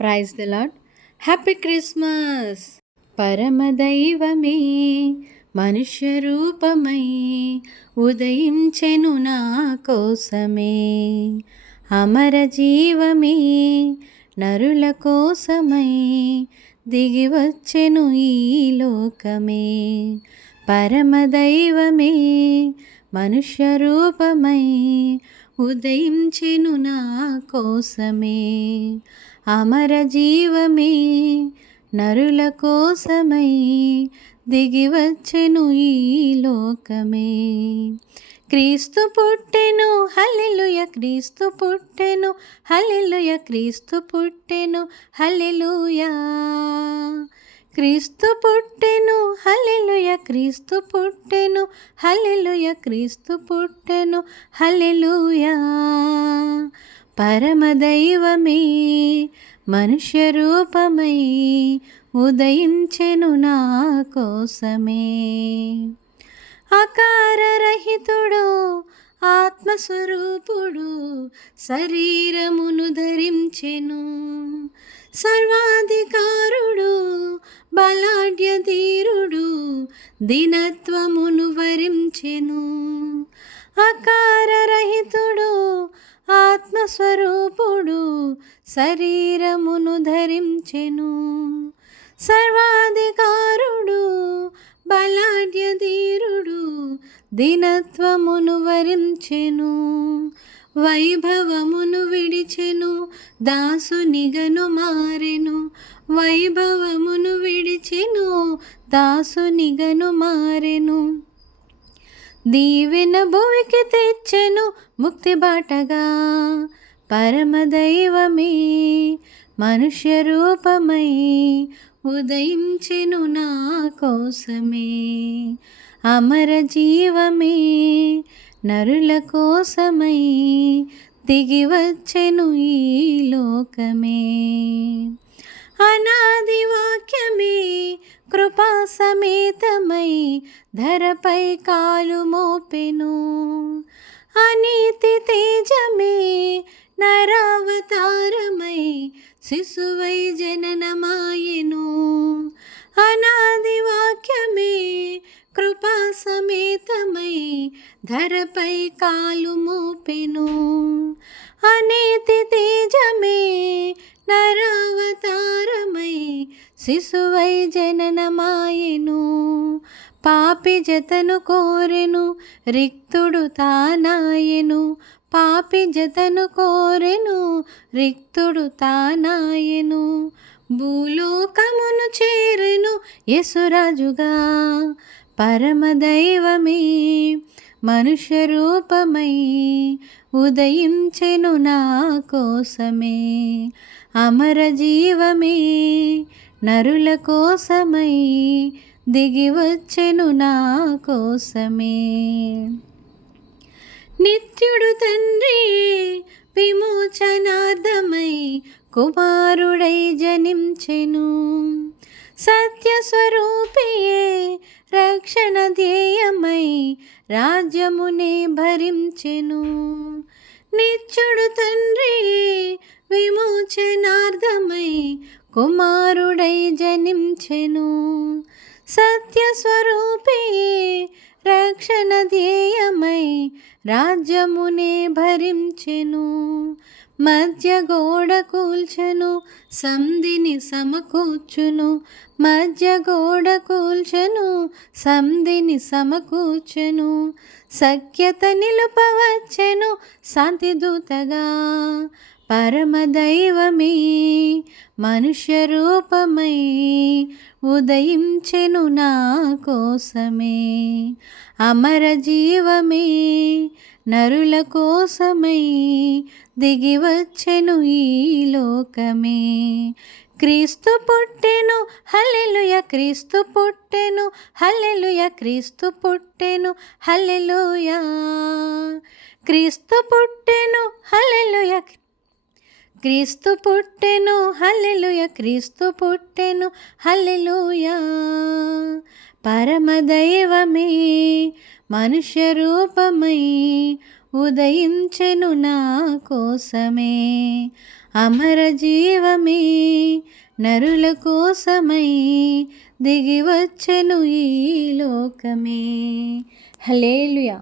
Praise the Lord happy Christmas. పరమదైవమే మనుష్య రూపమై ఉదయించెను నా కోసమే. అమర జీవమే నరుల కోసమై దిగి వచ్చెను ఈ లోకమే. పరమదైవమే మనుష్య రూపమై ఉదయించెను నా కోసమే. అమర జీవమే నరుల కోసమై దిగివచ్చెను ఈ లోకమే. క్రీస్తు పుట్టెను హల్లెలూయ క్రీస్తు పుట్టెను హల్లెలూయ క్రీస్తు పుట్టెను హల్లెలూయా. క్రీస్తు పుట్టెను హల్లెలూయ క్రీస్తు పుట్టెను హల్లెలూయ క్రీస్తు పుట్టెను హల్లెలూయా. పరమదైవమే మనుష్య రూపమై ఉదయించెను నా కోసమే. అకారరహితుడు ఆత్మస్వరూపుడు శరీరమును ధరించెను. సర్వాధికారుడు బలాఢ్య ధీరుడు దినత్వమును వరించెను. అకారరహితుడు ఆత్మస్వరూపుడు శరీరమును ధరించెను. సర్వాధికారుడు బలాఢ్య ధీరుడు దినత్వమును వరించెను. వైభవమును విడిచెను దాసునిగను మారెను. వైభవ దాసునిగను మారెను. దీవెన భూమికి తెచ్చెను ముక్తి బాటగా. పరమదైవమే మనుష్య రూపమై ఉదయించెను నా కోసమే. అమర జీవమే నరుల కోసమై దిగి వచ్చెను ఈ లోకమే. సమేతమై ధరపై కాలు మోపెను. అనీతి తేజమే నరావతారమై శిశువై జననమాయను. అనాది వాక్యమే కృపా సమేతమై ధరపై కాలు మోపెను. అనేతి తేజమే శిశువై జననమాయెను పాపి జతను కోరెను రిక్తుడు తానాయెను పాపి జతను కోరెను రిక్తుడు తానాయెను. భూలోకమును చేరెను యసురాజుగా పరమదైవమే మనుష్య రూపమై ఉదయించెను నా కోసమే అమర జీవమే నరుల కోసమై దిగి వచ్చెను నా కోసమే. నిత్యుడు తండ్రి విమోచనార్థమై కుమారుడై జనించెను. సత్యస్వరూపియే రక్షణ ధ్యేయమై రాజ్యమునే భరించెను. నిత్యుడు తండ్రి విమోచనార్థమై కుమారుడై జనించెను. సత్యస్వరూపే రక్షణ ధ్యేయమై రాజ్యమునే భరించెను. మధ్య గోడ కూల్చెను సంధిని సమకూర్చును. మధ్య గోడ కూల్చెను సంధిని సమకూర్చెను. సఖ్యత నిలుపవచ్చెను శాంతిదూతగా పరమదైవమే మనుష్య రూపమై ఉదయించెను నా కోసమే. అమర జీవమే నరుల కోసమై దిగివచ్చెను ఈ లోకమే. క్రీస్తు పుట్టెను హల్లెలుయ క్రీస్తు పుట్టెను హల్లెలుయ క్రీస్తు పుట్టెను హల్లెలుయ. క్రీస్తు పుట్టెను హల్లెలుయ క్రీస్తు పుట్టెను హల్లెలుయ. క్రీస్తు పుట్టెను హల్లెలుయ. పరమదైవమే మనుష్య రూపమై ఉదయించెను నా కోసమే. అమర జీవమే నరుల కోసమై దిగివచ్చెను ఈ లోకమే. హలేలుయా